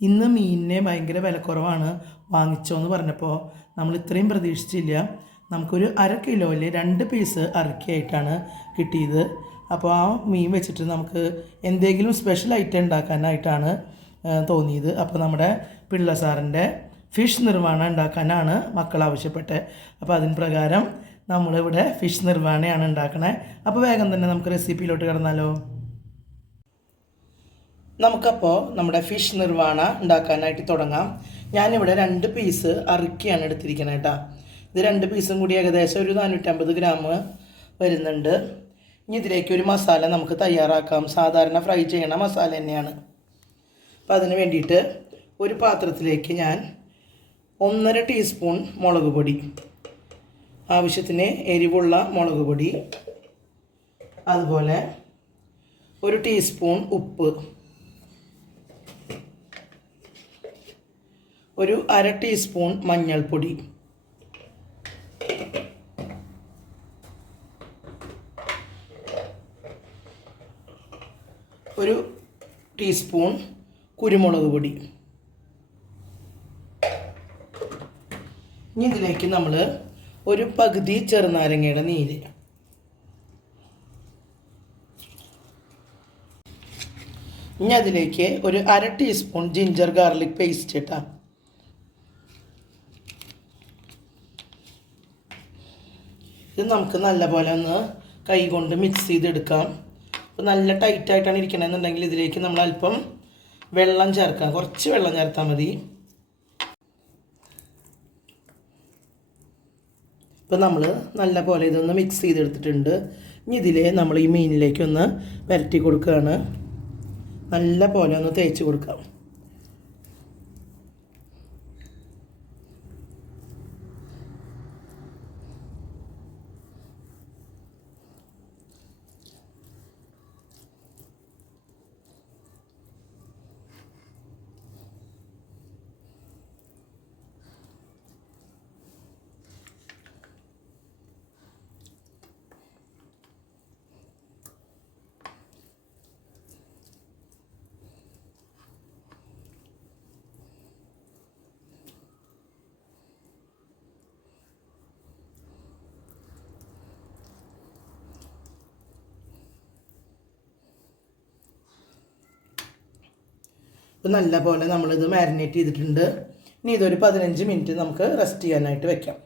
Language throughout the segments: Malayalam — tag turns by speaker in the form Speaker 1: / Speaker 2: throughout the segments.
Speaker 1: ഇന്ന് മീനിനെ ഭയങ്കര വിലക്കുറവാണ് വാങ്ങിച്ചോ എന്ന് പറഞ്ഞപ്പോൾ നമ്മൾ ഇത്രയും പ്രതീക്ഷിച്ചില്ല. നമുക്കൊരു അര കിലോയിൽ രണ്ട് പീസ് അരക്കിയായിട്ടാണ് കിട്ടിയത്. അപ്പോൾ ആ മീൻ വെച്ചിട്ട് നമുക്ക് എന്തെങ്കിലും സ്പെഷ്യൽ ഐറ്റം ഉണ്ടാക്കാനായിട്ടാണ് തോന്നിയത്. അപ്പോൾ നമ്മുടെ പിള്ള സാറിന്റെ ഫിഷ് നിർവാണം ഉണ്ടാക്കാനാണ് മക്കൾ ആവശ്യപ്പെട്ടത് അപ്പോൾ അതിന് പ്രകാരം നമ്മളിവിടെ ഫിഷ് നിർവാണയാണ് ഉണ്ടാക്കണേ. അപ്പോൾ വേഗം തന്നെ നമുക്ക് റെസിപ്പിയിലോട്ട് കിടന്നാലോ. നമുക്കപ്പോൾ നമ്മുടെ ഫിഷ് നിർവാണ ഉണ്ടാക്കാനായിട്ട് തുടങ്ങാം. ഞാനിവിടെ രണ്ട് പീസ് അറുക്കിയാണ് എടുത്തിരിക്കുന്നത് കേട്ടോ ഇത് രണ്ട് പീസും കൂടി ഏകദേശം ഒരു നാനൂറ്റമ്പത് ഗ്രാം വരുന്നുണ്ട്. ഇനി ഇതിലേക്ക് ഒരു മസാല നമുക്ക് തയ്യാറാക്കാം. സാധാരണ ഫ്രൈ ചെയ്യണ മസാല തന്നെയാണ്. അപ്പോൾ അതിന് വേണ്ടിയിട്ട് ഒരു പാത്രത്തിലേക്ക് ഞാൻ ഒന്നര ടീസ്പൂൺ മുളക് പൊടി ആവശ്യത്തിന് എരിവുള്ള മുളക് പൊടി അതുപോലെ ഒരു ടീസ്പൂൺ ഉപ്പ് ഒരു അര ടീസ്പൂൺ മഞ്ഞൾപ്പൊടി. ഒരു ടീസ്പൂൺ കുരുമുളക് പൊടി. ഇനി ഇതിലേക്ക് നമ്മൾ ഒരു പകുതി ചെറുനാരങ്ങയുടെ നീര്. ഇനി അതിലേക്ക് ഒരു അര ടീസ്പൂൺ ജിഞ്ചർ ഗാർലിക് പേസ്റ്റ് ഇട്ടാം. ഇത് നമുക്ക് നല്ലപോലെ ഒന്ന് കൈ കൊണ്ട് മിക്സ് ചെയ്തെടുക്കാം. അപ്പോൾ നല്ല ടൈറ്റായിട്ടാണ് ഇരിക്കണമെന്നുണ്ടെങ്കിൽ ഇതിലേക്ക് നമ്മൾ അല്പം വെള്ളം ചേർക്കാം. കുറച്ച് വെള്ളം ചേർത്താൽ മതി. ഇപ്പോൾ നമ്മൾ നല്ല പോലെ ഇതൊന്ന് മിക്സ് ചെയ്തെടുത്തിട്ടുണ്ട്. ഇനി ഇതിലെ നമ്മൾ ഈ മീനിലേക്കൊന്ന് പുരട്ടി കൊടുക്കുകയാണ്. നല്ല പോലെ ഒന്ന് തേച്ച് കൊടുക്കാം. ഇപ്പോൾ നല്ല പോലെ നമ്മളിത് മാരിനേറ്റ് ചെയ്തിട്ടുണ്ട്. ഇനി ഇതൊരു പതിനഞ്ച് മിനിറ്റ് നമുക്ക് റെസ്റ്റ് ചെയ്യാനായിട്ട് വെക്കാം.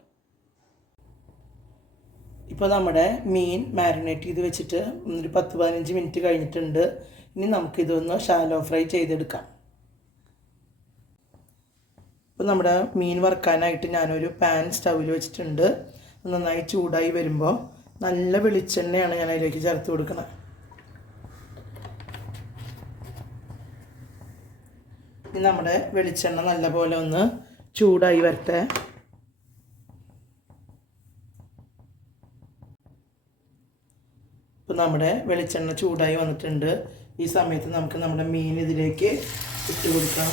Speaker 1: ഇപ്പോൾ നമ്മുടെ മീൻ മാരിനേറ്റ് ചെയ്ത് വെച്ചിട്ട് ഒരു പത്ത് പതിനഞ്ച് മിനിറ്റ് കഴിഞ്ഞിട്ടുണ്ട്. ഇനി നമുക്കിതൊന്ന് ഷാലോ ഫ്രൈ ചെയ്തെടുക്കാം. ഇപ്പോൾ നമ്മുടെ മീൻ വറുക്കാനായിട്ട് ഞാനൊരു പാൻ സ്റ്റൗവിൽ വെച്ചിട്ടുണ്ട്. നന്നായി ചൂടായി വരുമ്പോൾ നല്ല വെളിച്ചെണ്ണയാണ് ഞാൻ അതിലേക്ക് ചേർത്ത് കൊടുക്കുന്നത് ഇനി നമ്മുടെ വെളിച്ചെണ്ണ നല്ലപോലെ ഒന്ന് ചൂടായി വരട്ടെ. ഇപ്പോൾ നമ്മുടെ വെളിച്ചെണ്ണ ചൂടായി വന്നിട്ടുണ്ട്. ഈ സമയത്ത് നമുക്ക് നമ്മുടെ മീൻ ഇതിലേക്ക് ഇട്ട് കൊടുക്കാം.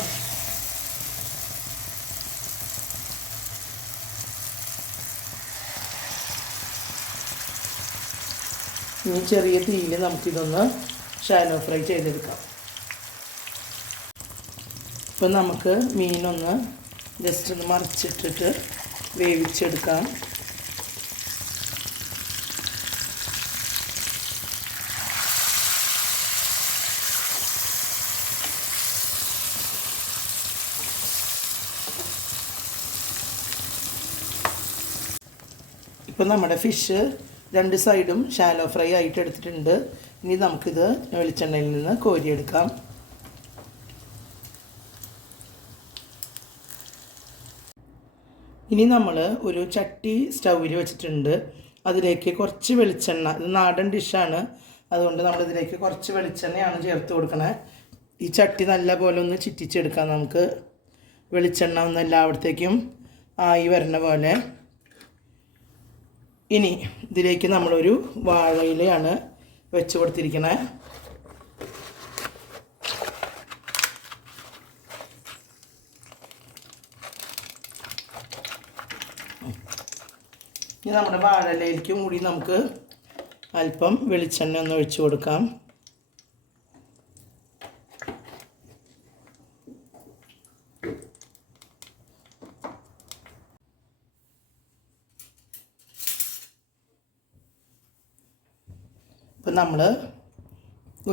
Speaker 1: ഇനി ചെറിയ തീയിൽ നമുക്കിതൊന്ന് ഷാലോ ഫ്രൈ ചെയ്തെടുക്കാം. ഇപ്പം നമുക്ക് മീനൊന്ന് ജസ്റ്റ് ഒന്ന് മറിച്ചിട്ടിട്ട് വേവിച്ചെടുക്കാം. ഇപ്പം നമ്മുടെ ഫിഷ് രണ്ട് സൈഡും ഷാലോ ഫ്രൈ ആയിട്ട് എടുത്തിട്ടുണ്ട്. ഇനി നമുക്കിത് വെളിച്ചെണ്ണയിൽ നിന്ന് കോരിയെടുക്കാം. ഇനി നമ്മൾ ഒരു ചട്ടി സ്റ്റൗവിൽ വെച്ചിട്ടുണ്ട്. അതിലേക്ക് കുറച്ച് വെളിച്ചെണ്ണ ഇത് നാടൻ ഡിഷാണ്. അതുകൊണ്ട് നമ്മൾ ഇതിലേക്ക് കുറച്ച് വെളിച്ചെണ്ണയാണ് ചേർത്ത് കൊടുക്കണേ. ഈ ചട്ടി നല്ല പോലെ ഒന്ന് ചിറ്റിച്ചെടുക്കാം നമുക്ക്. വെളിച്ചെണ്ണ ഒന്ന് എല്ലായിടത്തേക്കും ആയി വരുന്ന പോലെ. ഇനി ഇതിലേക്ക് നമ്മളൊരു വാഴയിലയാണ് വെച്ച് കൊടുത്തിരിക്കണേ. ഇനി നമ്മുടെ വാഴയിലേക്കും കൂടി നമുക്ക് അല്പം വെളിച്ചെണ്ണ ഒന്ന് ഒഴിച്ചു കൊടുക്കാം. ഇപ്പം നമ്മൾ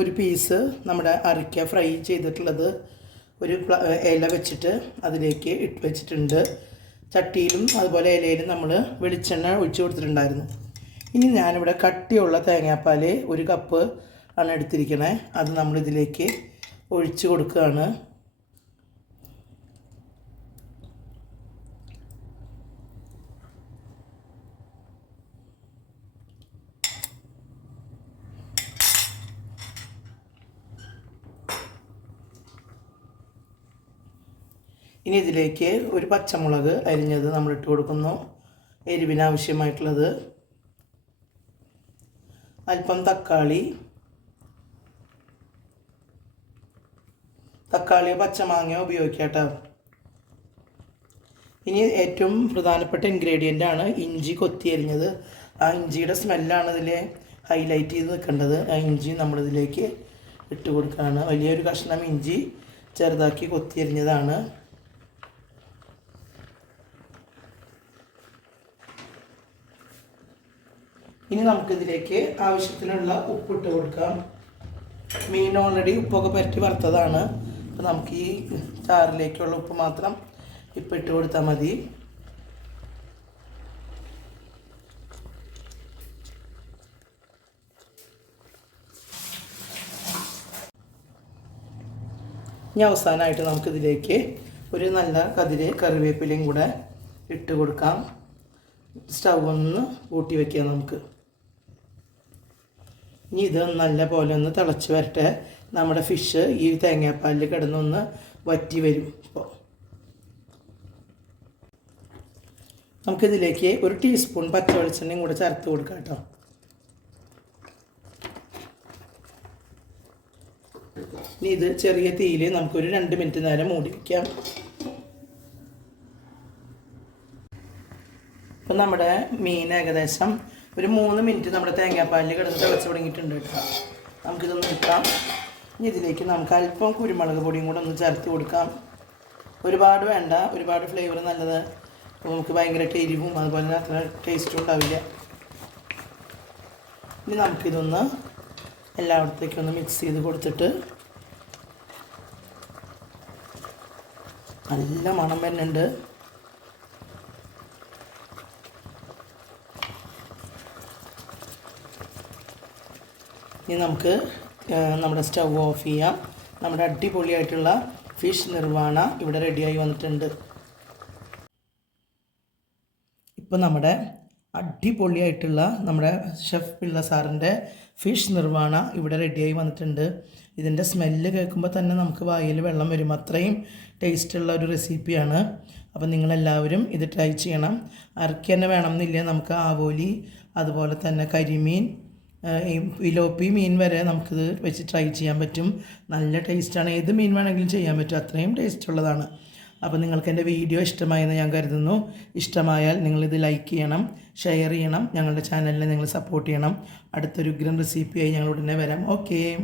Speaker 1: ഒരു പീസ് നമ്മുടെ അരയ്ക്ക ഫ്രൈ ചെയ്തിട്ടുള്ളത് ഒരു ഇല വെച്ചിട്ട് അതിലേക്ക് ഇട്ട് വെച്ചിട്ടുണ്ട്. ചട്ടിയിലും അതുപോലെ ഇലയിലും നമ്മൾ വെളിച്ചെണ്ണ ഒഴിച്ചു കൊടുത്തിട്ടുണ്ടായിരുന്നു. ഇനി ഞാനിവിടെ കട്ടിയുള്ള തേങ്ങാപ്പാൽ ഒരു കപ്പ് ആണ് എടുത്തിരിക്കണേ. അത് നമ്മളിതിലേക്ക് ഒഴിച്ചു കൊടുക്കുകയാണ്. ഇനി ഇതിലേക്ക് ഒരു പച്ചമുളക് അരിഞ്ഞത് നമ്മൾ ഇട്ട് കൊടുക്കുന്നു എരിവിനാവശ്യമായിട്ടുള്ളത് അല്പം തക്കാളി. തക്കാളിയോ പച്ചമാങ്ങയോ ഉപയോഗിക്കാട്ടോ ഇനി ഏറ്റവും പ്രധാനപ്പെട്ട ഇൻഗ്രീഡിയന്റ് ആണ് ഇഞ്ചി കൊത്തി അരിഞ്ഞത്. ആ ഇഞ്ചിയുടെ സ്മെല്ലാണ് ഇതിൽ ഹൈലൈറ്റ് ചെയ്ത് നിൽക്കേണ്ടത്. ആ ഇഞ്ചി നമ്മളിതിലേക്ക് ഇട്ട് കൊടുക്കുകയാണ്. വലിയൊരു കഷ്ണം ഇഞ്ചി ചെറുതാക്കി കൊത്തി ഇനി നമുക്കിതിലേക്ക് ആവശ്യത്തിനുള്ള ഉപ്പിട്ട് കൊടുക്കാം. മീൻ ഓൾറെഡി ഉപ്പൊക്കെ പറ്റി വറുത്തതാണ്. അപ്പോൾ നമുക്ക് ഈ ചാറിലേക്കുള്ള ഉപ്പ് മാത്രം ഇപ്പം ഇട്ട് കൊടുത്താൽ മതി. ഇനി അവസാനമായിട്ട് നമുക്കിതിലേക്ക് ഒരു നല്ല കതിര് കറിവേപ്പിലയും കൂടെ ഇട്ട് കൊടുക്കാം. സ്റ്റൗ ഒന്ന് കൂട്ടി വയ്ക്കാം നമുക്ക്. ഇനി ഇത് നല്ല പോലെ ഒന്ന് തിളച്ച് വരട്ടെ. നമ്മുടെ ഫിഷ് ഈ തേങ്ങാപ്പാലിൽ കിടന്നൊന്ന് വറ്റി വരും ഇപ്പോൾ നമുക്കിതിലേക്ക് ഒരു ടീസ്പൂൺ പച്ച വെളിച്ചെണ്ണയും കൂടെ ചേർത്ത് കൊടുക്കാം കേട്ടോ. ഇനി ഇത് ചെറിയ തീയിൽ നമുക്കൊരു രണ്ട് മിനിറ്റ് നേരം മൂടി വയ്ക്കാം ഇപ്പം നമ്മുടെ മീൻ ഏകദേശം ഒരു മൂന്ന് മിനിറ്റ് നമ്മുടെ തേങ്ങാപ്പാലിൽ കിടന്ന് തിളച്ച് തുടങ്ങിയിട്ടുണ്ട് കേട്ടോ. നമുക്കിതൊന്ന് എടുക്കാം. ഇനി ഇതിലേക്ക് നമുക്ക് അല്പം കുരുമുളക് പൊടിയും കൂടെ ഒന്ന് ചേർത്ത് കൊടുക്കാം. ഒരുപാട് വേണ്ട ഒരുപാട് ഫ്ലേവർ നല്ലത്. നമുക്ക് ഭയങ്കരമായിട്ട് എരിവും അതുപോലെ തന്നെ അത്ര ടേസ്റ്റും ഉണ്ടാവില്ല. ഇനി നമുക്കിതൊന്ന് എല്ലായിടത്തേക്കും ഒന്ന് മിക്സ് ചെയ്ത് കൊടുത്തിട്ട് നല്ല മണം വരുന്നുണ്ട്. ഇനി നമുക്ക് നമ്മുടെ സ്റ്റൗ ഓഫ് ചെയ്യാം. നമ്മുടെ അടിപൊളിയായിട്ടുള്ള ഫിഷ് നിർവാണ ഇവിടെ റെഡിയായി വന്നിട്ടുണ്ട്. ഇപ്പോൾ നമ്മുടെ അടിപൊളിയായിട്ടുള്ള നമ്മുടെ ഷെഫ് പിള്ള സാറിന്റെ ഫിഷ് നിർവാണ ഇവിടെ റെഡിയായി വന്നിട്ടുണ്ട്. ഇതിന്റെ സ്മെല്ല് കേൾക്കുമ്പോൾ തന്നെ നമുക്ക് വായിൽ വെള്ളം വരും. അത്രയും ടേസ്റ്റുള്ള ഒരു റെസിപ്പിയാണ്. അപ്പോൾ നിങ്ങളെല്ലാവരും ഇത് ട്രൈ ചെയ്യണം. അരക്കന്നെ വേണം വേണമെന്നില്ല. നമുക്ക് ആവോലി അതുപോലെ തന്നെ കരിമീൻ ഈ പിലോപ്പി മീൻ വരെ നമുക്കിത് വെച്ച് ട്രൈ ചെയ്യാൻ പറ്റും. നല്ല ടേസ്റ്റാണ് ഏത് മീൻ വേണമെങ്കിലും ചെയ്യാൻ പറ്റും. അത്രയും ടേസ്റ്റ് ഉള്ളതാണ്. അപ്പോൾ നിങ്ങൾക്ക് എന്റെ വീഡിയോ ഇഷ്ടമായെന്ന് ഞാൻ കരുതുന്നു. ഇഷ്ടമായാൽ നിങ്ങളിത് ലൈക്ക് ചെയ്യണം ഷെയർ ചെയ്യണം. ഞങ്ങളുടെ ചാനലിനെ നിങ്ങൾ സപ്പോർട്ട് ചെയ്യണം. അടുത്തൊരു ഉഗ്രൻ റെസിപ്പിയായി ഞങ്ങൾ ഉടനെ വരാം. ഓക്കേ